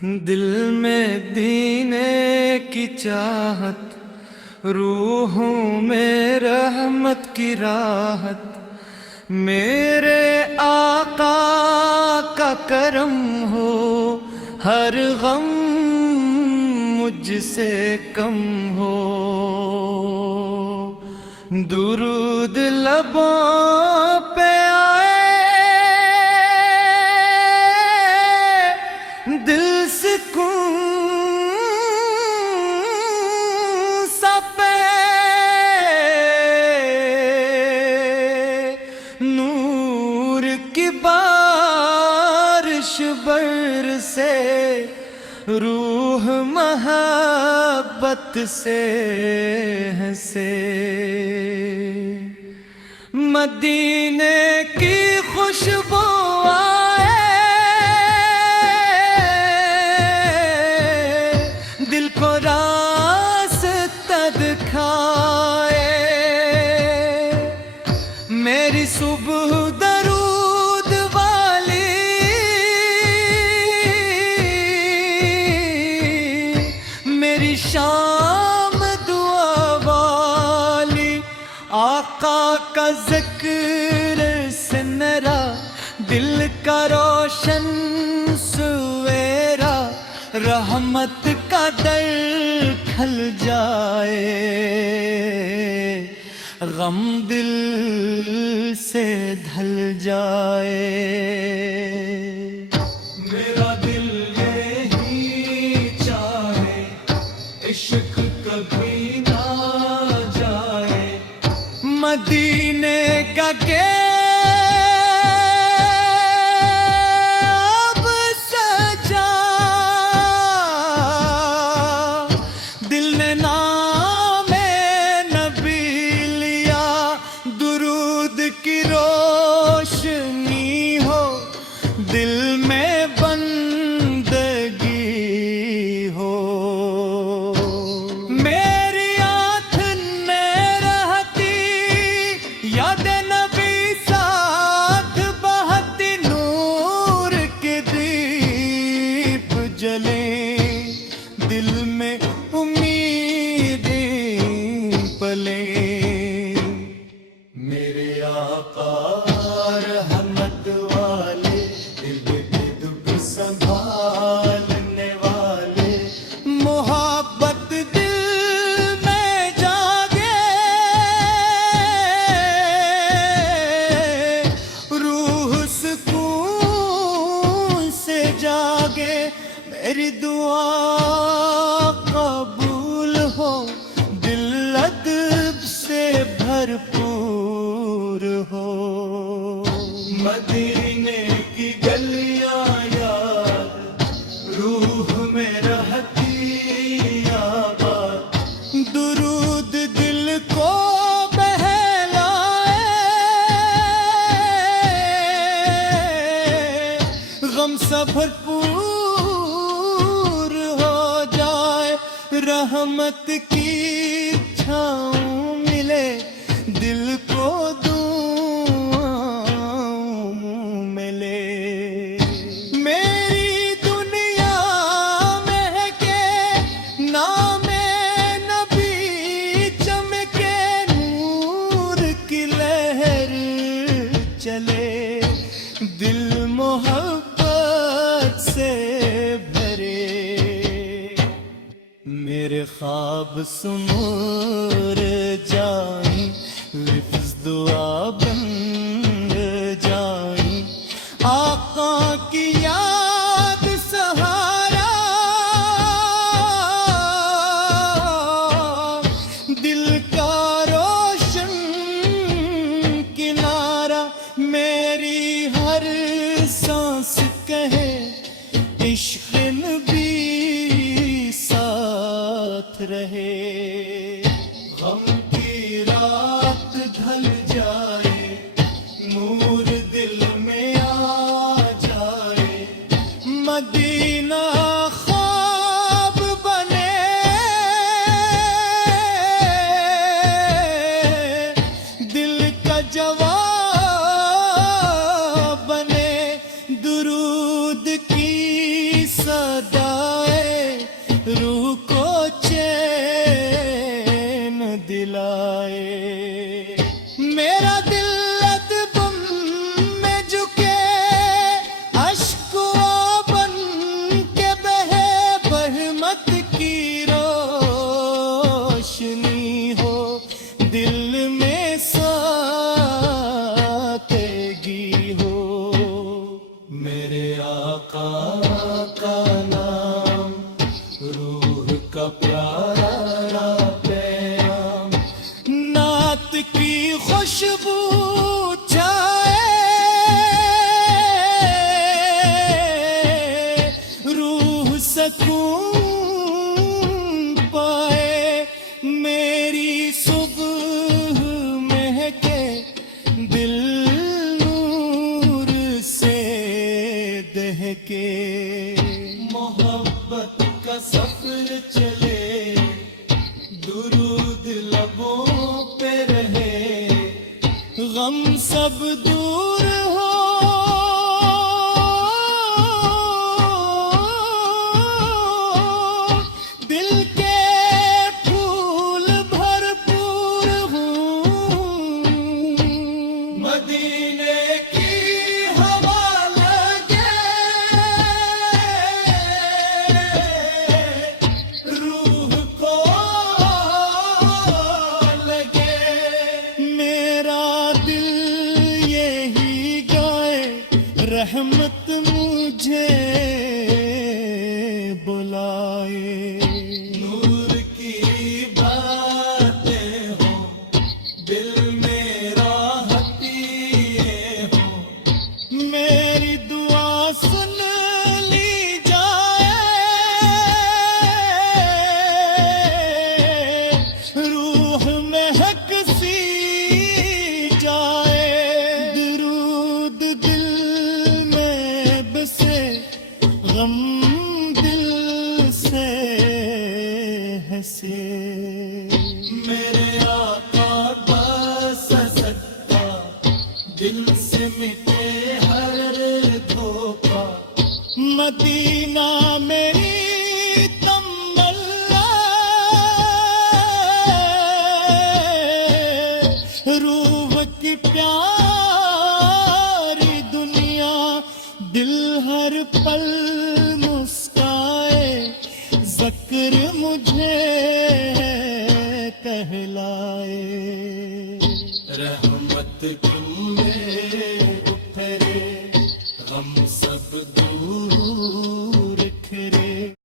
دل میں دینے کی چاہت، روحوں میں رحمت کی راحت، میرے آقا کا کرم ہو، ہر غم مجھ سے کم ہو، درود لبوں پہ آئے، دل سکون سا پہ، نور کی بارش برسے، روح محبت سے ہنسے، مدینے کی خوشبو آئے، دل کو راستہ دکھائے، میری صبح درود والی، میری شام دعا والی، آقا کا ذکر سنرا، دل کا روشن سویرا، رحمت کا در کھل جائے، غم دل سے دھل جائے، میرا دل یہی چاہے، عشق کبھی نہ جائے، مدینے کا کی روشنی ہو، دل میں بندگی ہو، میری آنکھ میں رہتی یاد نبی، ساتھ بہتی نور کے دیپ جلیں، دل میں امیدیں پلیں، میرے آقا رحمت والے، دل کے دکھ سنبھالنے والے، محبت دل میں جاگے، روح سکون سے جاگے، میری دعا قبول ہو، دل ادب سے بھرپور ہو، مدینے کی گلیاں یاد، روح میں رہتی آباد، درود دل کو بہلائے، غم سے بھرپور ہو جائے، رحمت کی چھاؤں ملے، دل کو میری دنیا مہکے، نام نبی چمکے، نور کی لہر چلے، دل محبت سے بھرے، میرے خواب سنور جائیں، لفظ دعا بن جائیں، آقا کی یاد سہارا، دل کا روشن کنارہ، میری ہر سانس کہے، عشق نبی ساتھ رہے، غم کی رات ڈھل جائے، نور دل میں آ جائے، مدینہ خواب بنے، دل کا جواب بنے، درود کی صدا پیارا پیام، نعت کی خوشبو چھائے، روح سکون پائے، میری صبح مہکے، دل نور سے دہکے، محبت کا سفر چلے، درود لبوں پہ رہے، غم سب دور ہو، دل کے پھول بھرپور ہوں، مدینے کی ہوا لگے، روح کو لگے، میرا دل یہی گائے، رحمت مجھے بلائے، نور کی باتیں ہوں، دل میرا حقیقی ہو، میری دعا سن لی جائے، روح مہک سی جائے، درود دل میں بسے، غم دل سے ہنسے، میرے آقا بس صدقہ، دل سے مٹے ہر دھوکا، مدینہ میری تمنا، روح کی پیاری دنیا، دل ہر پل مسکائے، ذکر مجھے کہلائے، رحمت